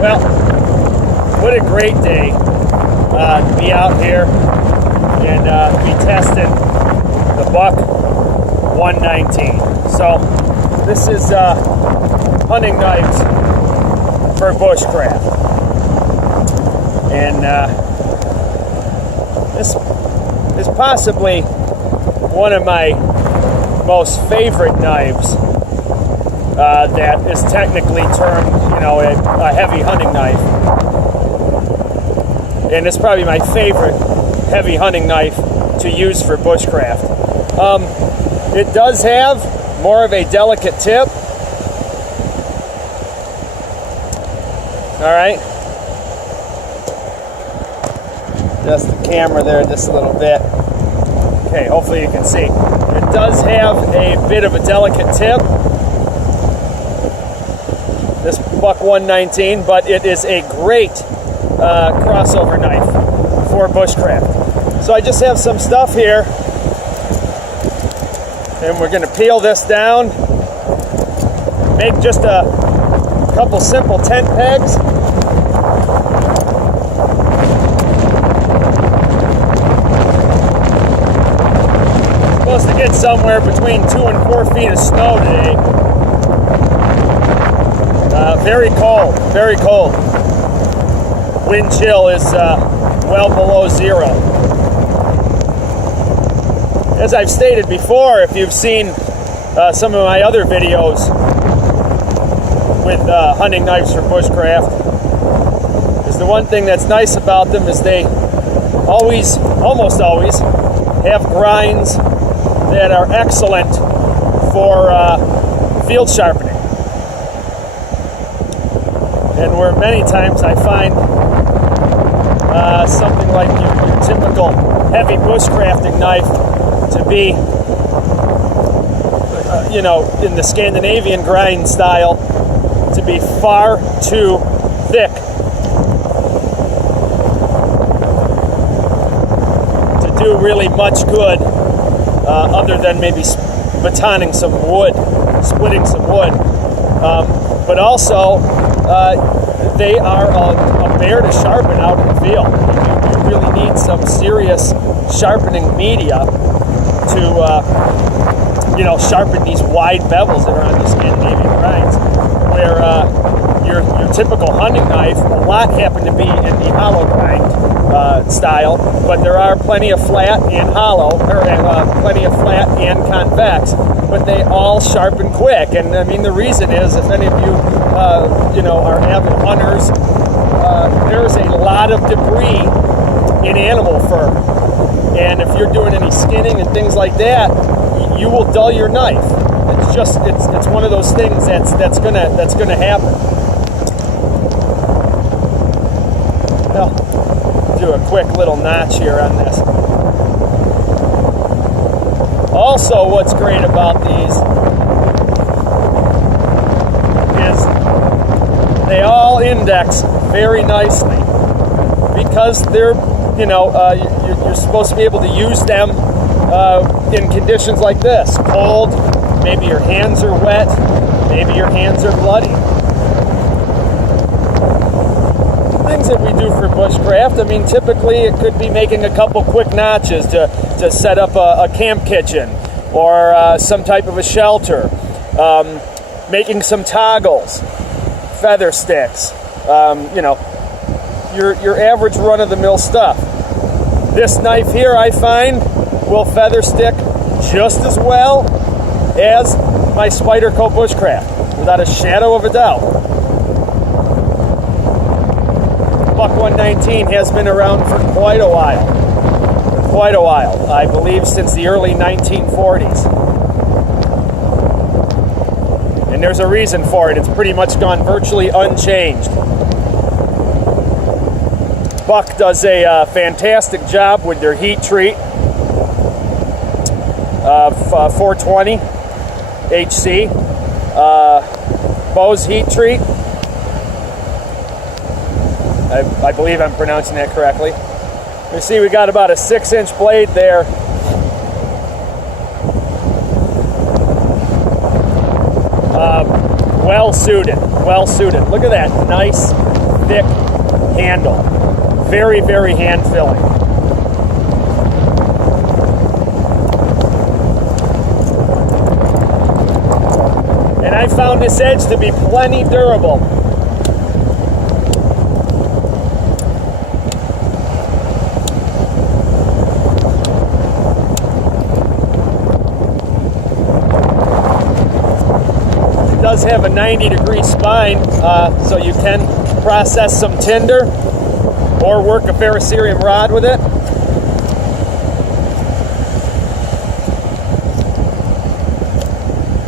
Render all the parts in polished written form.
Well, what a great day to be out here and be testing the Buck 119. So this is hunting knives for Bushcraft, and this is possibly one of my most favorite knives that is technically termed, a heavy hunting knife. And it's probably my favorite heavy hunting knife to use for bushcraft. It does have more of a delicate tip. All right. Just the camera there just a little bit. Okay, hopefully you can see. It does have a bit of a delicate tip, this Buck 119, but it is a great crossover knife for bushcraft. So I just have some stuff here, and we're going to peel this down, make just a couple simple tent pegs. Supposed to get somewhere between 2 and 4 feet of snow today. Very cold, very cold. Wind chill is well below zero. As I've stated before, if you've seen some of my other videos with hunting knives for bushcraft, is the one thing that's nice about them is they almost always, have grinds that are excellent for field sharpening. And where many times I find something like your typical heavy bushcrafting knife to be, in the Scandinavian grind style, to be far too thick to do really much good, other than maybe batoning some wood, splitting some wood. But also, they are a bear to sharpen out in the field. You really need some serious sharpening media to, sharpen these wide bevels that are on the Scandinavian grinds. Where your typical hunting knife, a lot happen to be in the hollow grind style, but there are plenty of flat and hollow, or plenty of flat and convex, but they all sharpen quick. And I mean, the reason is, if any of you, are avid hunters, there's a lot of debris in animal fur, and if you're doing any skinning and things like that, you will dull your knife. It's one of those things that's gonna happen. Well, do a quick little notch here on this. Also, what's great about these is they all index very nicely, because they're, you're supposed to be able to use them in conditions like this: cold, maybe your hands are wet, maybe your hands are bloody. Things that we do for bushcraft, I mean, typically it could be making a couple quick notches to set up a camp kitchen, or some type of a shelter, making some toggles, feather sticks, your average run-of-the-mill stuff. This knife here, I find, will feather stick just as well as my Spyderco Bushcraft, without a shadow of a doubt. Buck 119 has been around for quite a while. I believe since the early 1940s. And there's a reason for it. It's pretty much gone virtually unchanged. Buck does a fantastic job with their heat treat of 420 HC. Bose heat treat. I believe I'm pronouncing that correctly. You see, we got about a 6-inch blade there. Well suited. Look at that nice thick handle. Very, very hand-filling. And I found this edge to be plenty durable. It does have a 90-degree spine, so you can process some tinder or work a ferrocerium rod with it.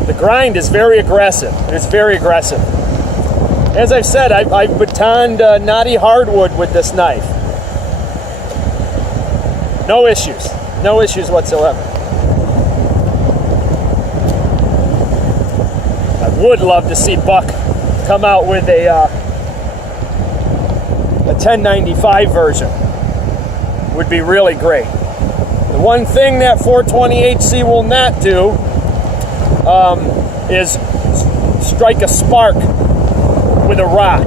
The grind is very aggressive. It's very aggressive. As I've said, I've batoned knotty hardwood with this knife. No issues. No issues whatsoever. I would love to see Buck come out with a 1095 version. Would be really great. The one thing that 420HC will not do is strike a spark with a rock.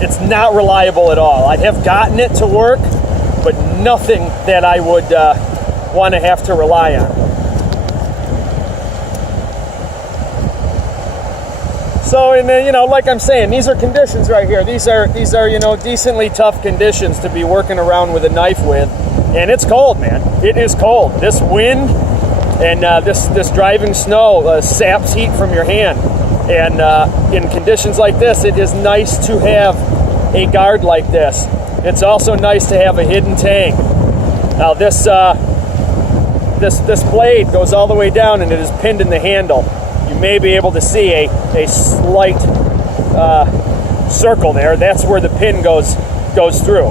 It's not reliable at all. I have gotten it to work, but nothing that I would want to have to rely on. So, and then, like I'm saying, these are conditions right here. These are decently tough conditions to be working around with a knife with. And it's cold, man. It is cold. This wind and this driving snow saps heat from your hand. And in conditions like this, it is nice to have a guard like this. It's also nice to have a hidden tang. Now this blade goes all the way down and it is pinned in the handle. You may be able to see a slight circle there. That's where the pin goes through.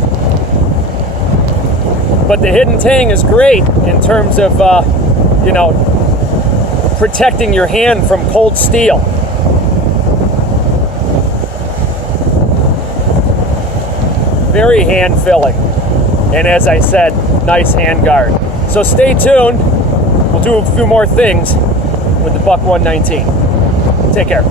But the hidden tang is great in terms of protecting your hand from cold steel. Very hand-filling. And as I said, nice hand guard. So stay tuned. We'll do a few more things with the Buck 119. Take care.